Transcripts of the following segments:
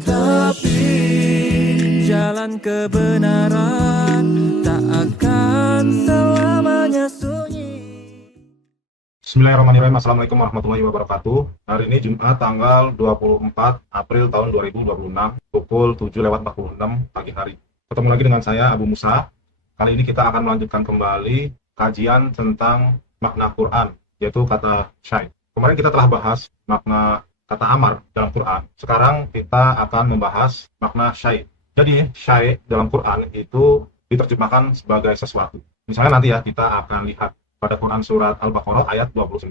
Tapi jalan kebenaran tak akan selamanya sunyi. Bismillahirrahmanirrahim. Assalamualaikum warahmatullahi wabarakatuh. Hari ini Jumat tanggal 24 April tahun 2026 pukul 7:46 pagi hari. Ketemu lagi dengan saya Abu Musa. Kali ini kita akan melanjutkan kembali kajian tentang makna Quran, yaitu kata syai. Kemarin kita telah bahas makna kata amar dalam Quran. Sekarang kita akan membahas makna syai. Jadi syai dalam Quran itu diterjemahkan sebagai sesuatu. Misalnya nanti ya kita akan lihat pada Quran surat Al-Baqarah ayat 29.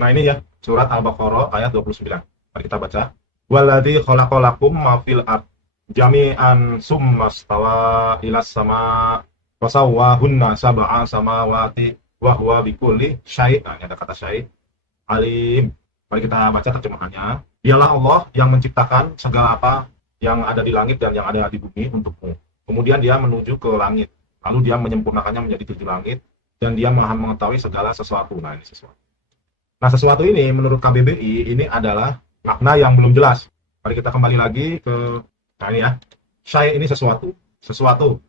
Nah ini ya, surat Al-Baqarah ayat 29. Mari kita baca. Walladzi khalaqalakum ma fil ard jami'an summastawa ilas sama wasawwahunna sab'a samawati wa huwa bikulli syai'. Nah, ini ada kata syai' alim. Mari kita baca terjemahannya. Dialah Allah yang menciptakan segala apa yang ada di langit dan yang ada di bumi untukmu. Kemudian dia menuju ke langit. Lalu dia menyempurnakannya menjadi 7 langit. Dan dia maha mengetahui segala sesuatu. Nah ini sesuatu. Nah sesuatu ini menurut KBBI ini adalah makna yang belum jelas. Mari kita kembali lagi ke, nah ini ya, syai' ini sesuatu. Sesuatu.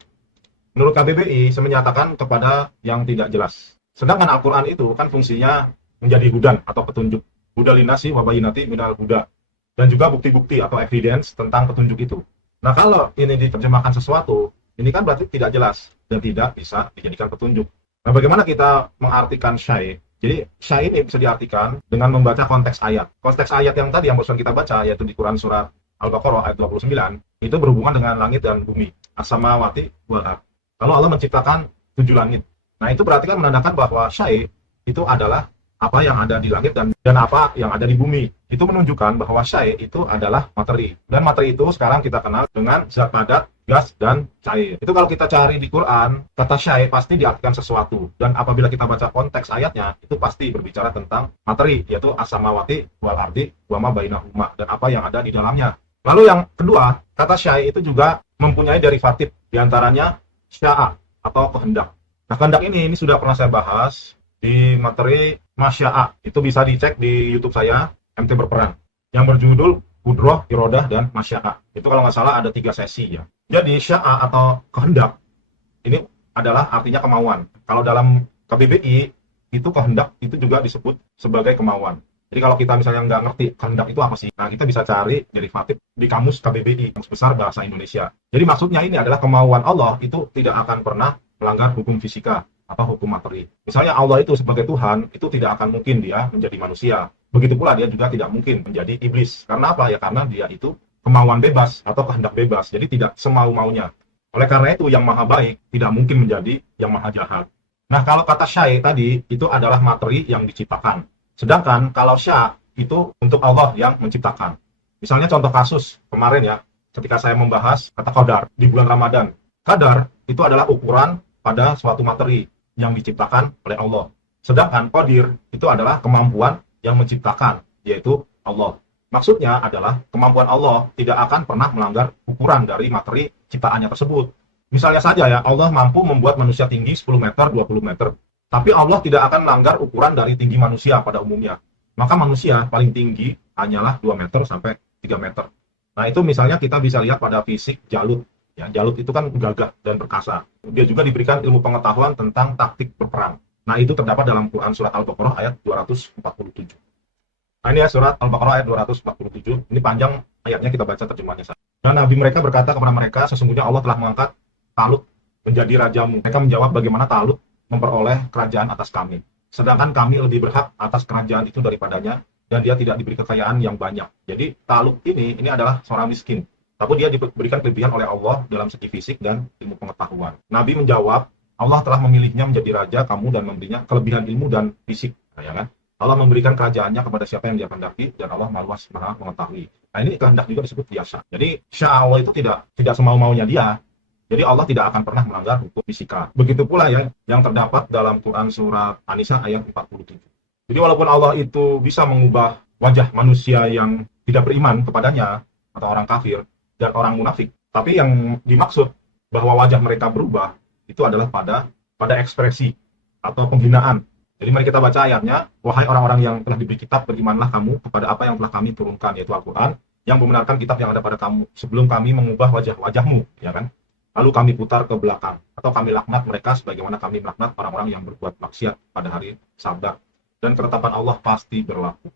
Menurut KBBI menyatakan kepada yang tidak jelas. Sedangkan Al-Quran itu kan fungsinya menjadi hudan atau petunjuk. Huda linasi wabayinati minal huda. Dan juga bukti-bukti atau evidence tentang petunjuk itu. Nah kalau ini diterjemahkan sesuatu, ini kan berarti tidak jelas dan tidak bisa dijadikan petunjuk. Nah bagaimana kita mengartikan syai'? Jadi syai' ini bisa diartikan dengan membaca konteks ayat. Konteks ayat yang tadi yang barusan kita baca, yaitu di Quran surat Al-Baqarah ayat 29, itu berhubungan dengan langit dan bumi. As-samawati wal ard. Lalu Allah menciptakan 7 langit. Nah itu berarti kan menandakan bahwa syai' itu adalah apa yang ada di langit dan apa yang ada di bumi. Itu menunjukkan bahwa syai' itu adalah materi. Dan materi itu sekarang kita kenal dengan zat padat, gas, dan cair. Itu kalau kita cari di Quran, kata syai' pasti diartikan sesuatu. Dan apabila kita baca konteks ayatnya, itu pasti berbicara tentang materi, yaitu as-samawati wal ardi wa ma bainahuma, dan apa yang ada di dalamnya. Lalu yang kedua, kata syai' itu juga mempunyai derivatif, diantaranya sya'a atau kehendak. Nah kehendak ini sudah pernah saya bahas di materi Masya'a. Itu bisa dicek di YouTube saya, MT Berperan, yang berjudul Qudroh, Irodah, dan Masya'a. Itu kalau nggak salah ada 3 sesi ya. Jadi sya'a atau kehendak ini adalah artinya kemauan. Kalau dalam KBBI itu kehendak itu juga disebut sebagai kemauan. Jadi kalau kita misalnya nggak ngerti kehendak itu apa sih, nah kita bisa cari derivatif di kamus KBBI, Kamus Besar Bahasa Indonesia. Jadi maksudnya ini adalah kemauan Allah itu tidak akan pernah melanggar hukum fisika atau hukum materi. Misalnya Allah itu sebagai Tuhan itu tidak akan mungkin dia menjadi manusia. Begitu pula dia juga tidak mungkin menjadi iblis. Karena apa? Ya karena dia itu kemauan bebas atau kehendak bebas. Jadi tidak semau-maunya. Oleh karena itu yang maha baik tidak mungkin menjadi yang maha jahat. Nah kalau kata syai' tadi itu adalah materi yang diciptakan. Sedangkan kalau sya' itu untuk Allah yang menciptakan. Misalnya contoh kasus kemarin ya, ketika saya membahas kata qadar di bulan Ramadan. Qadar itu adalah ukuran pada suatu materi yang diciptakan oleh Allah. Sedangkan qadir itu adalah kemampuan yang menciptakan, yaitu Allah. Maksudnya adalah kemampuan Allah tidak akan pernah melanggar ukuran dari materi ciptaannya tersebut. Misalnya saja ya, Allah mampu membuat manusia tinggi 10 meter, 20 meter. Tapi Allah tidak akan melanggar ukuran dari tinggi manusia pada umumnya. Maka manusia paling tinggi hanyalah 2 meter sampai 3 meter. Nah itu misalnya kita bisa lihat pada fisik Jalut. Ya, Jalut itu kan gagah dan perkasa. Dia juga diberikan ilmu pengetahuan tentang taktik berperang. Nah itu terdapat dalam Quran surat Al-Baqarah ayat 247. Nah ini ya surat Al-Baqarah ayat 247. Ini panjang ayatnya, kita baca terjemahannya saja. Dan Nabi mereka berkata kepada mereka, sesungguhnya Allah telah mengangkat Talut menjadi rajamu. Mereka menjawab, bagaimana Talut memperoleh kerajaan atas kami. Sedangkan kami lebih berhak atas kerajaan itu daripadanya, dan dia tidak diberi kekayaan yang banyak. Jadi Talut ini adalah seorang miskin. Tapi dia diberikan kelebihan oleh Allah dalam segi fisik dan ilmu pengetahuan. Nabi menjawab, Allah telah memilihnya menjadi raja kamu dan memberinya kelebihan ilmu dan fisik. Nah, ya kan? Allah memberikan kerajaannya kepada siapa yang dia kehendaki dan Allah luas maha mengetahui. Nah ini kehendak juga disebut biasa. Jadi sya' Allah itu tidak semau-maunya dia. Jadi Allah tidak akan pernah melanggar hukum fisika. Begitu pula ya yang terdapat dalam Quran surat An-Nisa ayat 47. Jadi walaupun Allah itu bisa mengubah wajah manusia yang tidak beriman kepadanya atau orang kafir dan orang munafik, tapi yang dimaksud bahwa wajah mereka berubah itu adalah pada ekspresi atau penghinaan. Jadi mari kita baca ayatnya, wahai orang-orang yang telah diberi kitab, berimanlah kamu kepada apa yang telah kami turunkan, yaitu Al-Quran, yang membenarkan kitab yang ada pada kamu sebelum kami mengubah wajah-wajahmu, ya kan? Lalu kami putar ke belakang, atau kami laknat mereka sebagaimana kami melaknat orang-orang yang berbuat maksiat pada hari Sabat. Dan ketetapan Allah pasti berlaku.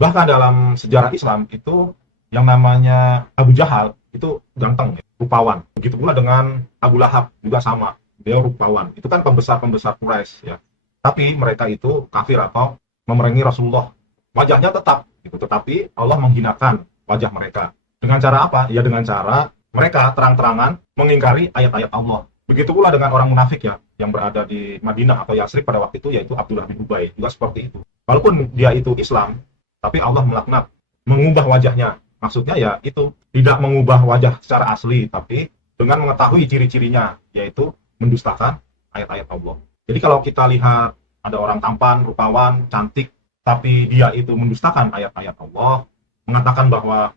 Bahkan dalam sejarah Islam itu yang namanya Abu Jahal itu ganteng, ya, rupawan. Begitu pula dengan Abu Lahab juga sama, dia rupawan. Itu kan pembesar-pembesar Quraisy, ya. Tapi mereka itu kafir atau memerangi Rasulullah. Wajahnya tetap, gitu. Tetapi Allah menghinakan wajah mereka. Dengan cara apa? Ya dengan cara mereka terang-terangan mengingkari ayat-ayat Allah. Begitu pula dengan orang munafik, ya, yang berada di Madinah atau Yasrib pada waktu itu, yaitu Abdullah bin Ubay. Juga seperti itu. Walaupun dia itu Islam, tapi Allah melaknat, mengubah wajahnya. Maksudnya ya itu, tidak mengubah wajah secara asli, tapi dengan mengetahui ciri-cirinya, yaitu mendustakan ayat-ayat Allah. Jadi kalau kita lihat ada orang tampan, rupawan, cantik, tapi dia itu mendustakan ayat-ayat Allah, mengatakan bahwa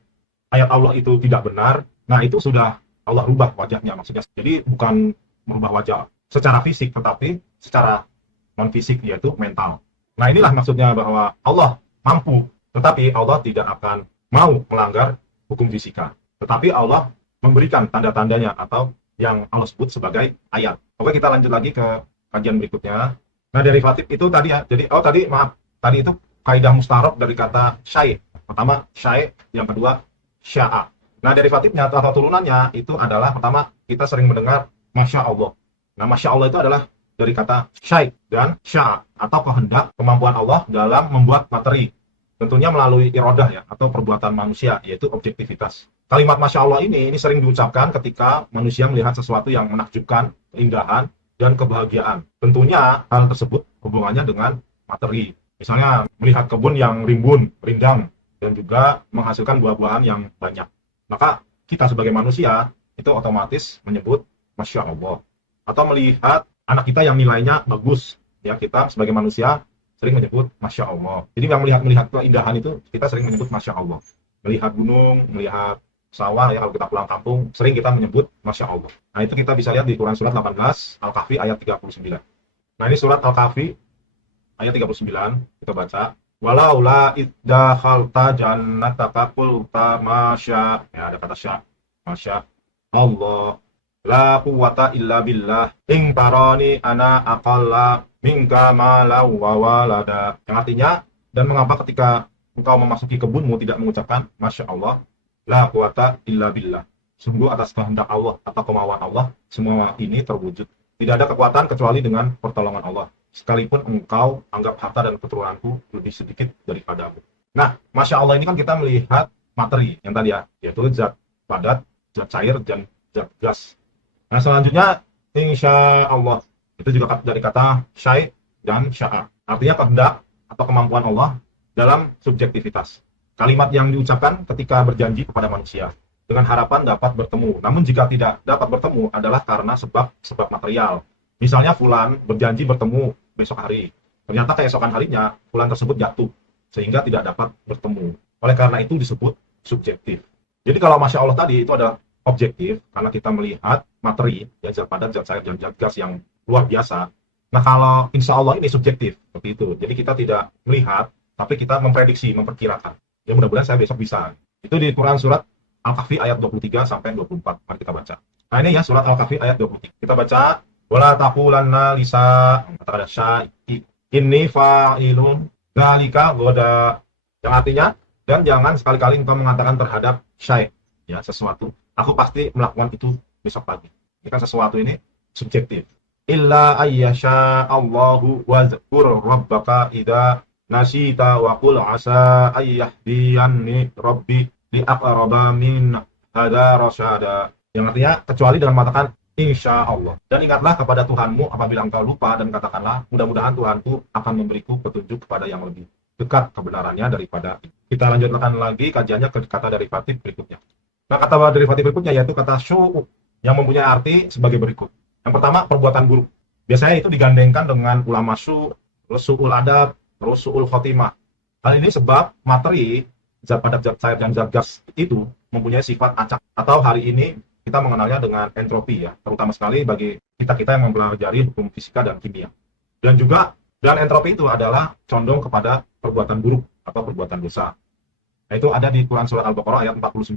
ayat Allah itu tidak benar, nah itu sudah Allah rubah wajahnya maksudnya. Jadi bukan merubah wajah secara fisik, tetapi secara non-fisik, yaitu mental. Nah inilah maksudnya bahwa Allah mampu, tetapi Allah tidak akan mau melanggar hukum fisika. Tetapi Allah memberikan tanda-tandanya atau yang Allah sebut sebagai ayat. Oke, kita lanjut lagi ke kajian berikutnya. Nah derivatif itu tadi ya, jadi tadi itu kaidah mustarok dari kata syai'. Pertama syai', yang kedua sya'a. Nah derivatifnya atau turunannya itu adalah, pertama kita sering mendengar Masya Allah. Nah Masya Allah itu adalah dari kata syai' dan sya'a, atau kehendak, kemampuan Allah dalam membuat materi. Tentunya melalui iradah, ya, atau perbuatan manusia, yaitu objektivitas. Kalimat Masya Allah ini sering diucapkan ketika manusia melihat sesuatu yang menakjubkan, keindahan, dan kebahagiaan. Tentunya hal tersebut hubungannya dengan materi. Misalnya melihat kebun yang rimbun, rindang, dan juga menghasilkan buah-buahan yang banyak. Maka kita sebagai manusia itu otomatis menyebut Masya Allah. Atau melihat anak kita yang nilainya bagus, ya, kita sebagai manusia sering menyebut Masya Allah. Jadi yang melihat keindahan itu kita sering menyebut Masya Allah. Melihat gunung, melihat sawah, ya, kalau kita pulang kampung sering kita menyebut Masya Allah. Nah itu kita bisa lihat di Quran surat 18 Al-Kahfi ayat 39. Nah ini surat Al-Kahfi ayat 39, kita baca. Walaula iddakhalta jannataka qulta masya, ya ada kata sya, masya Allah, la quwwata illa billah, in tarani ana aqalla minka malau wa walada. Yang artinya, dan mengapa ketika engkau memasuki kebunmu tidak mengucapkan Masya Allah, la quwwata illa billah, sungguh atas kehendak Allah atau kemauan Allah semua ini terwujud. Tidak ada kekuatan kecuali dengan pertolongan Allah, sekalipun engkau anggap harta dan keturunanku lebih sedikit daripadamu. Nah, Masya Allah ini kan kita melihat materi yang tadi, ya, yaitu zat padat, zat cair, dan zat gas. Nah selanjutnya insya Allah itu juga dari kata syai' dan sya'a, artinya kehendak atau kemampuan Allah dalam subjektivitas. Kalimat yang diucapkan ketika berjanji kepada manusia dengan harapan dapat bertemu. Namun jika tidak dapat bertemu adalah karena sebab material. Misalnya fulan berjanji bertemu besok hari, ternyata keesokan harinya fulan tersebut jatuh sehingga tidak dapat bertemu. Oleh karena itu disebut subjektif. Jadi kalau Masya Allah tadi itu adalah objektif karena kita melihat materi, ya, zat padat, zat cair, dan zat gas yang luar biasa. Nah kalau insya Allah ini subjektif seperti itu. Jadi kita tidak melihat, tapi kita memprediksi, memperkirakan. Ya mudah-mudahan saya besok bisa. Itu di Quran surat Al-Kahfi ayat 23 sampai 24. Mari kita baca. Nah ini ya surat Al-Kahfi ayat 23. Kita baca. Wala taqulanna lisa, kata ada syai' inni fa'ilun dzalika goda. Yang artinya, dan jangan sekali-kali engkau mengatakan terhadap syai', ya, sesuatu, aku pasti melakukan itu besok pagi. Ini kan sesuatu ini subjektif. Illa ayyasha Allahu wa dzkur rabbaka idza nasita wa qul asa ayyahdiyanni rabbi li aqraba min hada rasyada. Yang artinya kecuali dengan mengatakan insya Allah. Dan ingatlah kepada Tuhanmu apabila engkau lupa, dan katakanlah mudah-mudahan Tuhanku akan memberiku petunjuk kepada yang lebih dekat kebenarannya daripada itu. Kita lanjutkan lagi kajiannya ke kata derivatif berikutnya. Nah kata derivatif berikutnya yaitu kata syu'u yang mempunyai arti sebagai berikut. Yang pertama, perbuatan buruk. Biasanya itu digandengkan dengan ulama su'ul adab, terus su'ul khotimah. Hal ini sebab materi, zat padat, zat cair, dan zat gas itu mempunyai sifat acak. Atau hari ini kita mengenalnya dengan entropi, ya, terutama sekali bagi kita yang mempelajari hukum fisika dan kimia. Dan entropi itu adalah condong kepada perbuatan buruk atau perbuatan dosa. Nah, itu ada di Quran surat Al-Baqarah ayat 49.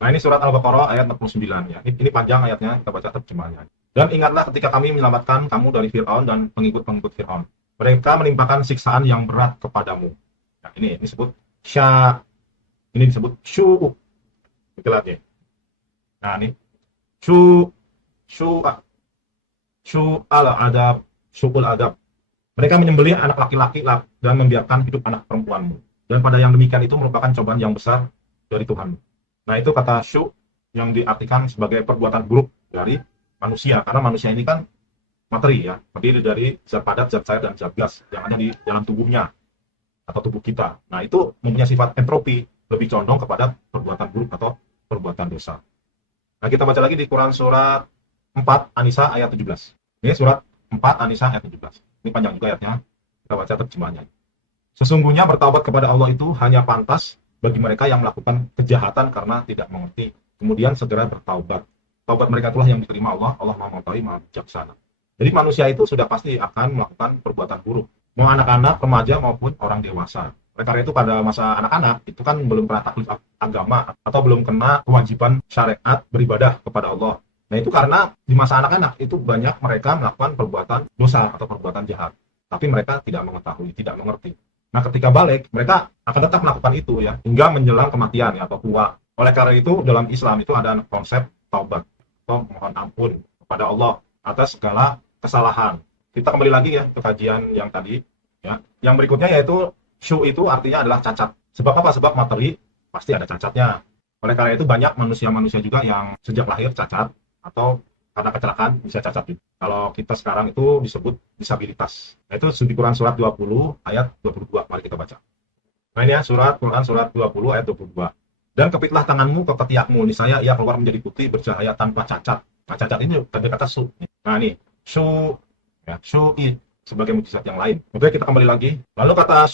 Nah, ini surat Al-Baqarah ayat 49 ya. Ini panjang ayatnya, kita baca terjemahnya. Dan ingatlah ketika kami menyelamatkan kamu dari Fir'aun dan pengikut-pengikut Fir'aun. Mereka menimpakan siksaan yang berat kepadamu. Nah, ini disebut ini disebut syu'u. Kita lihat ya. Nah, ini syu'al adab. Mereka menyembelih anak laki-laki dan membiarkan hidup anak perempuanmu. Dan pada yang demikian itu merupakan cobaan yang besar dari Tuhan. Nah, itu kata yang diartikan sebagai perbuatan buruk dari manusia. Karena manusia ini kan materi ya, terdiri dari zat padat, zat cair, dan zat gas yang ada di dalam tubuhnya atau tubuh kita. Nah, itu mempunyai sifat entropi, lebih condong kepada perbuatan buruk atau perbuatan dosa. Nah, kita baca lagi di Quran surat 4 An-Nisa ayat 17. Ini surat 4 An-Nisa ayat 17. Ini panjang juga ayatnya. Kita baca terjemahnya. Sesungguhnya bertaubat kepada Allah itu hanya pantas bagi mereka yang melakukan kejahatan karena tidak mengerti, kemudian segera bertaubat. Taubat mereka itulah yang diterima Allah. Allah Maha Mengetahui, Maha Bijaksana. Jadi manusia itu sudah pasti akan melakukan perbuatan buruk, mau anak-anak, remaja maupun orang dewasa. Oleh karena itu pada masa anak-anak itu kan belum pernah taklif agama atau belum kena kewajiban syariat beribadah kepada Allah. Nah, itu karena di masa anak-anak itu banyak mereka melakukan perbuatan dosa atau perbuatan jahat, tapi mereka tidak mengetahui, tidak mengerti. Nah, ketika balik, mereka akan tetap melakukan itu ya, hingga menjelang kematian ya, atau tua. Oleh karena itu, dalam Islam itu ada konsep taubat, atau mohon ampun kepada Allah atas segala kesalahan. Kita kembali lagi ya ke kajian yang tadi. Ya. Yang berikutnya yaitu, itu artinya adalah cacat. Sebab apa? Sebab materi pasti ada cacatnya. Oleh karena itu, banyak manusia-manusia juga yang sejak lahir cacat, atau karena kecelakaan bisa cacat juga. Kalau kita sekarang itu disebut disabilitas. Nah, itu di Quran surat 20 ayat 22. Mari kita baca. Nah, ini ya Quran surat 20 ayat 22. Dan kepitlah tanganmu ke ketiakmu, niscaya ia keluar menjadi putih bercahaya tanpa cacat. Nah, cacat ini tanda kata Nah, ini sebagai mujizat yang lain. Oke, kita kembali lagi. Lalu kata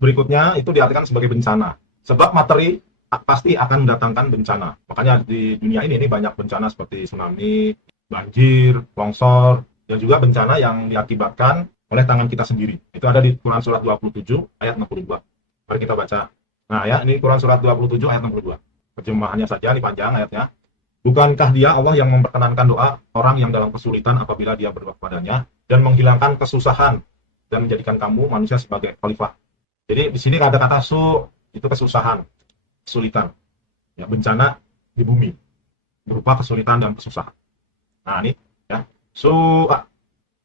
berikutnya itu diartikan sebagai bencana. Sebab materi pasti akan mendatangkan bencana. Makanya di dunia ini banyak bencana seperti tsunami, banjir, longsor, dan juga bencana yang diakibatkan oleh tangan kita sendiri. Itu ada di Quran surat 27 ayat 62. Mari kita baca. Nah ya, ini Quran surat 27 ayat 62. Terjemahannya saja, ini panjang ayatnya. Bukankah dia Allah yang memperkenankan doa orang yang dalam kesulitan apabila dia berdoa kepadanya dan menghilangkan kesusahan dan menjadikan kamu manusia sebagai khalifah. Jadi di sini ada kata itu kesusahan, kesulitan. Ya, bencana di bumi berupa kesulitan dan kesusahan. Nah, ini ya.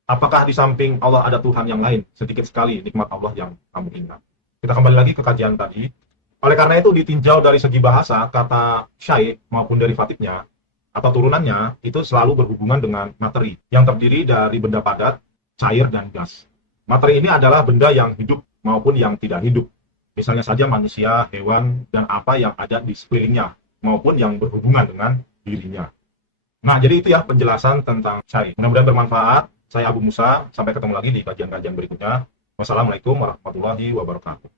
Apakah di samping Allah ada Tuhan yang lain? Sedikit sekali nikmat Allah yang kamu ingat. Kita kembali lagi ke kajian tadi. Oleh karena itu ditinjau dari segi bahasa, kata syai maupun derivatifnya atau turunannya itu selalu berhubungan dengan materi yang terdiri dari benda padat, cair, dan gas. Materi ini adalah benda yang hidup maupun yang tidak hidup. Misalnya saja manusia, hewan, dan apa yang ada di sekelilingnya maupun yang berhubungan dengan dirinya. Nah, jadi itu ya penjelasan tentang syai. Mudah-mudahan bermanfaat. Saya Abu Musa, sampai ketemu lagi di kajian-kajian berikutnya. Wassalamualaikum warahmatullahi wabarakatuh.